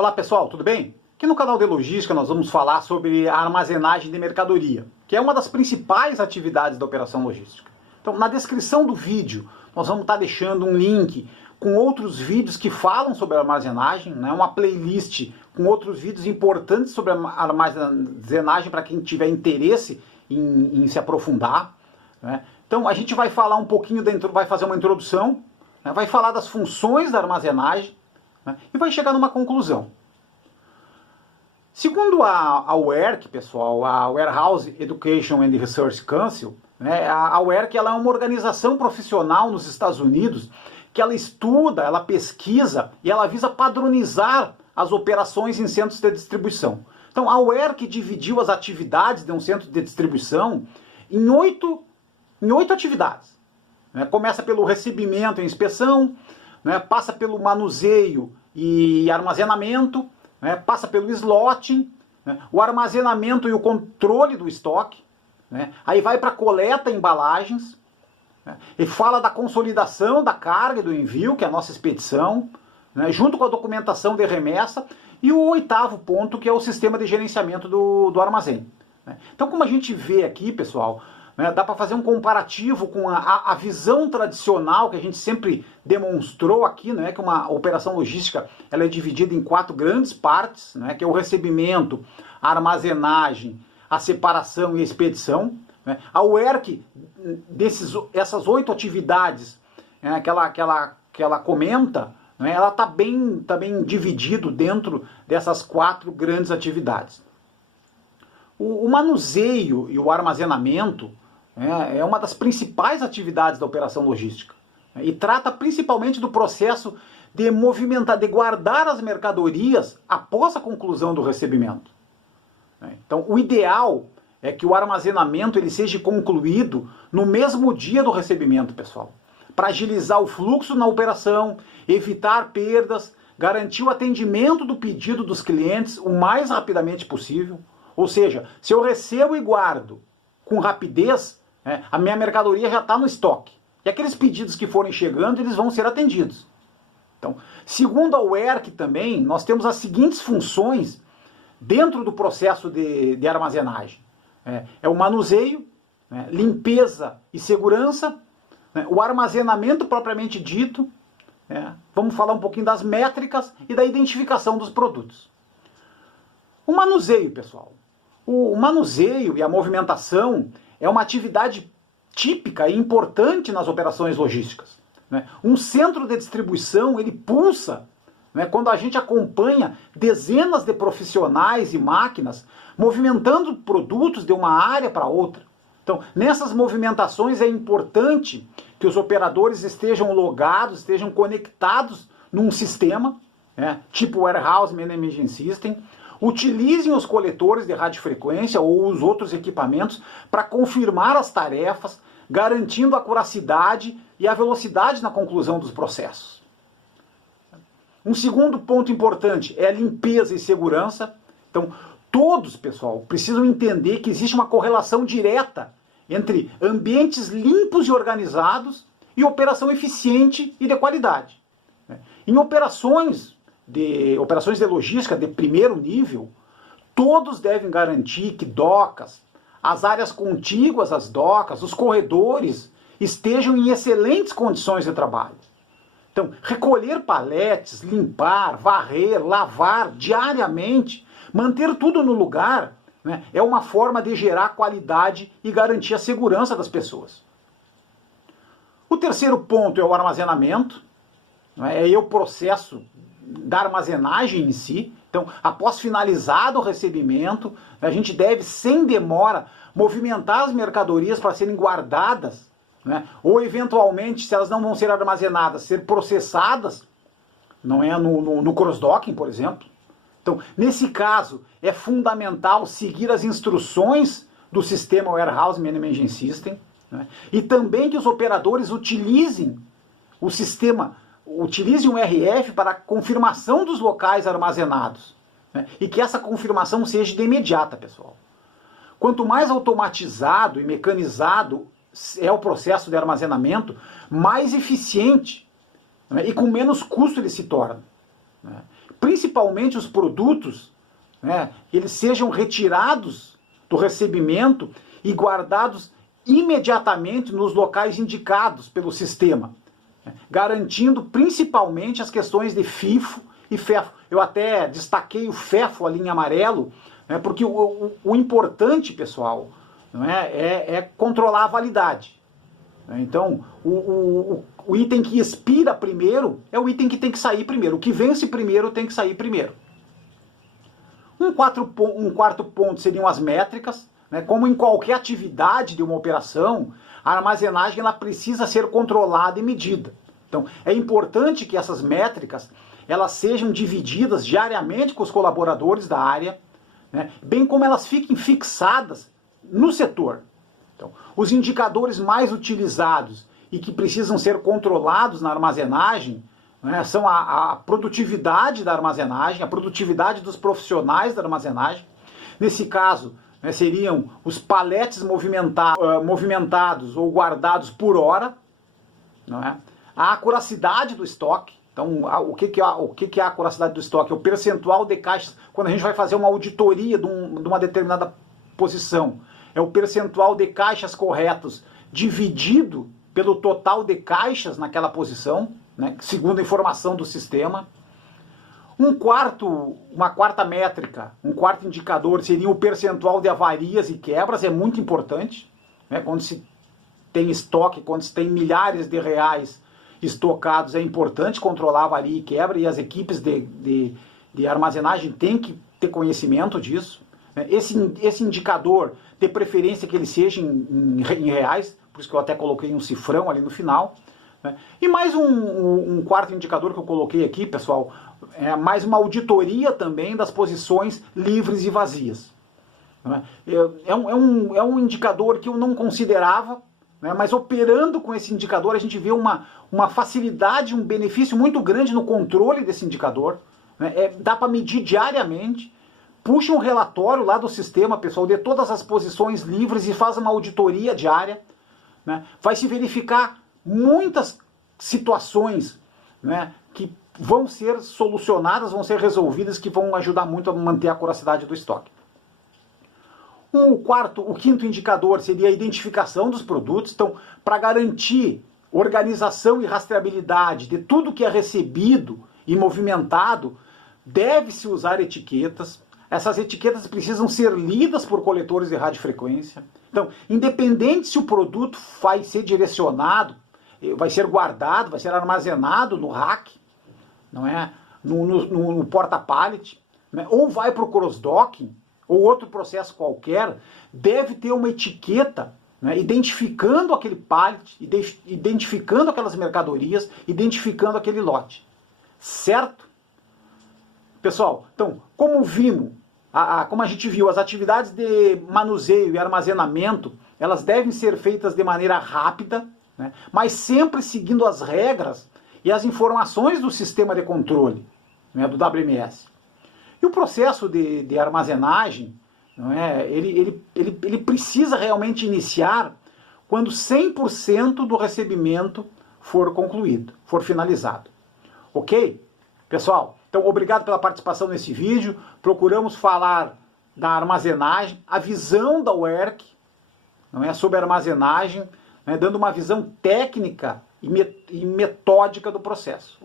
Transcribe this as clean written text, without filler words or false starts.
Olá pessoal, tudo bem? Aqui no canal de Logística nós vamos falar sobre a armazenagem de mercadoria, que é uma das principais atividades da operação logística. Então, na descrição do vídeo, nós vamos estar deixando um link com outros vídeos que falam sobre a armazenagem, né? Uma playlist com outros vídeos importantes sobre a armazenagem para quem tiver interesse em se aprofundar, né? Então, a gente vai falar um pouquinho, vai fazer uma introdução, né? Vai falar das funções da armazenagem, né? E vai chegar numa conclusão. Segundo a WERC, pessoal, a Warehouse Education and Research Council, né, a WERC ela é uma organização profissional nos Estados Unidos que ela estuda, ela pesquisa e ela visa padronizar as operações em centros de distribuição. Então a WERC dividiu as atividades de um centro de distribuição em oito atividades. Né? Começa pelo recebimento e inspeção, né, passa pelo manuseio e armazenamento, né, passa pelo slotting, né, o armazenamento e o controle do estoque, né, aí vai para coleta e embalagens, né, e fala da consolidação da carga e do envio, que é a nossa expedição, né, junto com a documentação de remessa, e o oitavo ponto, que é o sistema de gerenciamento do armazém. Né. Então, como a gente vê aqui, pessoal, né, dá para fazer um comparativo com a visão tradicional que a gente sempre demonstrou aqui, né, que uma operação logística ela é dividida em 4 grandes partes, né, que é o recebimento, a armazenagem, a separação e a expedição. Né. A WERC, essas 8 atividades, né, que ela comenta, né, ela está bem dividido dentro dessas 4 grandes atividades. O manuseio e o armazenamento é uma das principais atividades da operação logística, né, e trata principalmente do processo de movimentar, de guardar as mercadorias após a conclusão do recebimento. Né. Então, o ideal é que o armazenamento ele seja concluído no mesmo dia do recebimento, pessoal, para agilizar o fluxo na operação, evitar perdas, garantir o atendimento do pedido dos clientes o mais rapidamente possível. Ou seja, se eu recebo e guardo com rapidez, né, a minha mercadoria já está no estoque. E aqueles pedidos que forem chegando, eles vão ser atendidos. Então, segundo a WERC também, nós temos as seguintes funções dentro do processo de armazenagem. É o manuseio, né, limpeza e segurança, né, o armazenamento propriamente dito, né, vamos falar um pouquinho das métricas e da identificação dos produtos. O manuseio, pessoal. O manuseio e a movimentação é uma atividade típica e importante nas operações logísticas. Né? Um centro de distribuição, ele pulsa, né, quando a gente acompanha dezenas de profissionais e máquinas movimentando produtos de uma área para outra. Então, nessas movimentações é importante que os operadores estejam logados, estejam conectados num sistema, né, tipo Warehouse Management System, utilizem os coletores de radiofrequência ou os outros equipamentos para confirmar as tarefas, garantindo a acuracidade e a velocidade na conclusão dos processos. Um segundo ponto importante é a limpeza e segurança. Então, todos, pessoal, precisam entender que existe uma correlação direta entre ambientes limpos e organizados e operação eficiente e de qualidade. Em operações de logística de primeiro nível, todos devem garantir que docas, as áreas contíguas às docas, os corredores, estejam em excelentes condições de trabalho. Então, recolher paletes, limpar, varrer, lavar diariamente, manter tudo no lugar, né, é uma forma de gerar qualidade e garantir a segurança das pessoas. O terceiro ponto é o armazenamento, né, é o processo da armazenagem em si. Então, após finalizado o recebimento, a gente deve, sem demora, movimentar as mercadorias para serem guardadas, né? Ou eventualmente, se elas não vão ser armazenadas, ser processadas, não é no cross-docking, por exemplo. Então, nesse caso, é fundamental seguir as instruções do sistema Warehouse Management System, né? E também que os operadores utilizem o sistema, utilizem um RF para a confirmação dos locais armazenados, né? E que essa confirmação seja de imediata, pessoal. Quanto mais automatizado e mecanizado é o processo de armazenamento, mais eficiente, né, e com menos custo ele se torna. Né? principalmente os produtos, né, eles sejam retirados do recebimento e guardados imediatamente nos locais indicados pelo sistema, né, garantindo principalmente as questões de FIFO e FEFO. Eu até destaquei o FEFO ali em amarelo, né, porque o importante, pessoal, não é controlar a validade. Então, o item que expira primeiro é o item que tem que sair primeiro. O que vence primeiro tem que sair primeiro. Um quarto ponto seriam as métricas, né? Como em qualquer atividade de uma operação, a armazenagem ela precisa ser controlada e medida. Então, é importante que essas métricas elas sejam divididas diariamente com os colaboradores da área, né? Bem como elas fiquem fixadas no setor. Então, os indicadores mais utilizados e que precisam ser controlados na armazenagem, né, são a produtividade da armazenagem, a produtividade dos profissionais da armazenagem. Nesse caso, né, seriam os paletes movimentados ou guardados por hora, não é? A acuracidade do estoque. Então, o que é a acuracidade do estoque? É o percentual de caixas. Quando a gente vai fazer uma auditoria de uma determinada posição, é o percentual de caixas corretos dividido pelo total de caixas naquela posição, né, segundo a informação do sistema. Uma quarta métrica, um quarto indicador seria o percentual de avarias e quebras, é muito importante, né, quando se tem estoque, quando se tem milhares de reais estocados, é importante controlar a avaria e quebra, e as equipes de armazenagem têm que ter conhecimento disso. Esse indicador, de preferência que ele seja em reais, por isso que eu até coloquei um cifrão ali no final. Né? E mais um quarto indicador que eu coloquei aqui, pessoal, é mais uma auditoria também das posições livres e vazias. Né? É um indicador que eu não considerava, né? Mas operando com esse indicador a gente vê uma facilidade, um benefício muito grande no controle desse indicador. Né? Dá para medir diariamente. Puxa um relatório lá do sistema, pessoal, de todas as posições livres e faz uma auditoria diária. Né? Vai se verificar muitas situações, né, que vão ser solucionadas, vão ser resolvidas, que vão ajudar muito a manter a acuracidade do estoque. O quinto indicador seria a identificação dos produtos. Então, para garantir organização e rastreabilidade de tudo que é recebido e movimentado, deve-se usar etiquetas. Essas etiquetas precisam ser lidas por coletores de radiofrequência. Então, independente se o produto vai ser direcionado, vai ser guardado, vai ser armazenado no rack, não é? no porta-pallet, né? Ou vai para o cross-docking, ou outro processo qualquer, deve ter uma etiqueta, né, identificando aquele pallet, identificando aquelas mercadorias, identificando aquele lote. Certo? Pessoal, então, como a gente viu, as atividades de manuseio e armazenamento, elas devem ser feitas de maneira rápida, né, mas sempre seguindo as regras e as informações do sistema de controle, né, do WMS. E o processo de armazenagem, não é, ele precisa realmente iniciar quando 100% do recebimento for concluído, for finalizado. Ok? Pessoal, então obrigado pela participação nesse vídeo. Procuramos falar da armazenagem, a visão da UERC, não é, sobre a armazenagem, né, dando uma visão técnica e metódica do processo.